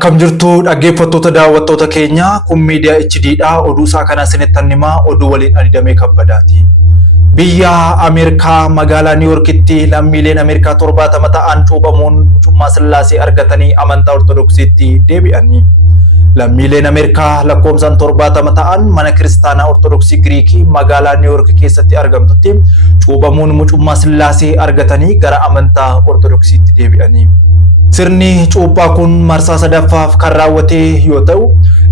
Akkam jirtu dhaggeeffattoota daawwattoota keenya kun miidiyaa HDdha. Oduu isaa kana isinittan himaa oduu waliin Adidamee Kabbadaati. Biyya Ameerikaa magaalaa New Yorkitti lammiileen Ameerikaa 70 ta'an cuubamuun mucummaa Sillaasee argatanii amantaa Ortodoksiitti deebi'anii. Lammiileen Ameerikaa lakkoomsaan 70 ta'an mana kiristaanaa Ortodoksii Giriikii magaalaa New York keessatti argamtutti cuubamuun mucummaa Sillaasee argatanii gara amantaa Ortodoksiitti deebi'anii. Sirni cuuphaa kun marsaa sadaffaaf kan raawwate yoo ta'u,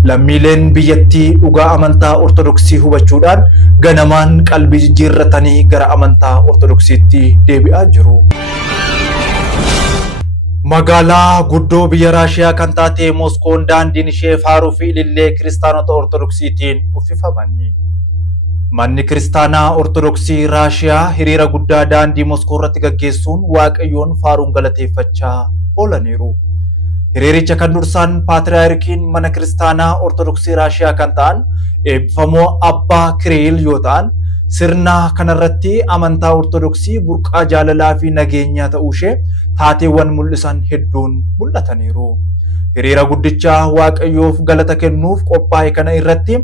lammiileen biyyattii dhugaa amantaa Ortodoksii hubachuudhaan ganamaan qalbii jijjiirratanii gara amantaa Ortodoksiitti deebi'aa jiru. Magaalaa guddoo biyya Raashiyaa kan taate Moskoon daandiin ishee faaruu fi ilillee kiristaanota Ortodoksiitiin uffifamanii. Manni kiristaanaa Ortodoksii Raashiyaa hiriira guddaa daandii Moskoo irratti gaggeessuun Waaqayyoon faaruun galateeffachaa oolaniiru. Hiriiricha kan dursaan Paatriyaarkiin mana kiristaanaa Ortodoksii Raashiyaa kan ta'an eebbifamoo Abbaa Kiriil yoo ta'an, sirna kanarratti amantaa Ortodoksii burqaa jaalalaa fi nageenyaa ta'uu ishee taateewwan mul'isan hedduun mul'ataniiru. Hiriira guddichaa Waaqayyoof galata kennuuf qophaa'e kana irratti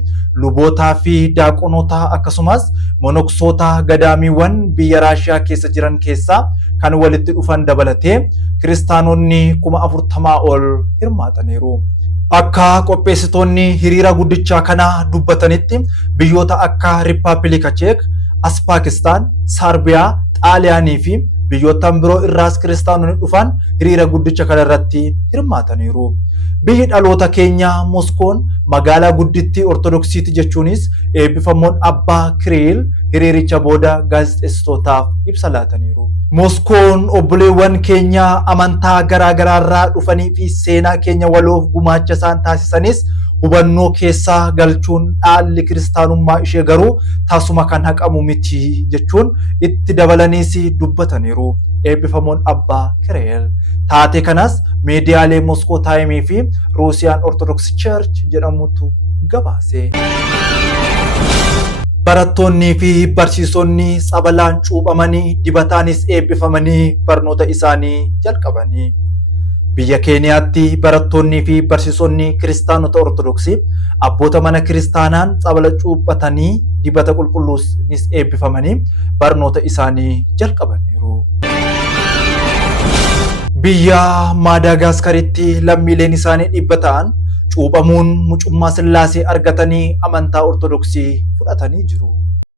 lubootaa fi daaqonoota akkasumas monoksoota gadaamiiwwan biyya Raashiyaa keessa jiran keessaa kan walitti dhufan dabalatee kiristaanonni 40,000 ol hirmaataniiru. Akka qopheessitoonni hiriira guddichaa kana dubbatanitti biyyoota akka Riippaabilika Cheek, Paakistaan, Sarbiyaa, Xaaliyaanii fi biyyoottan biroo irraas kiristaanonni dhufan hiriira guddicha kana irratti hirmaataniiru. Biyyi dhaloota keenya Moskoon magaalaa guddittii Ortodoksiiti jechuunis eebbifamoon Abbaa Kiriil hiriiricha booda gaazexeessitootaaf ibsa laataniiru. Moskoon obboleewwan keenya amantaa garaa irraa dhufanii fi seenaa keenya waloof gumaacha isaan taasisanis hubannoo keessaa galchuun dhaalli kiristaanummaa ishee garuu tasuma kan haqamu miti jechuun itti dabalaniis dubbataniiru. Eebbifamoon Abbaa Kiriil taatee kanas miidiyaalee Moskoo Taayimii fi Ruusiyaan Ortodoks Church jedhamutu gabaase. Barattoonnii fi barsiisonni sabalaan cuuphamanii dibataanis eebbifamanii barnoota isaanii jalqabanii. Biyya Keeniyaatti barattoonnii fi barsiisonni kiristaanota Ortodoksii abboota mana kiristaanaan sabala cuuphatanii dibata qulqulluunis eebbifamanii barnoota isaanii jalqabaniiru. Biyya Maadaagaskaritti lammiileen isaanii 100 ta'an cuuphamuun mucummaa Sillaasee argatanii amantaa Ortodoksii fudhatanii jiru.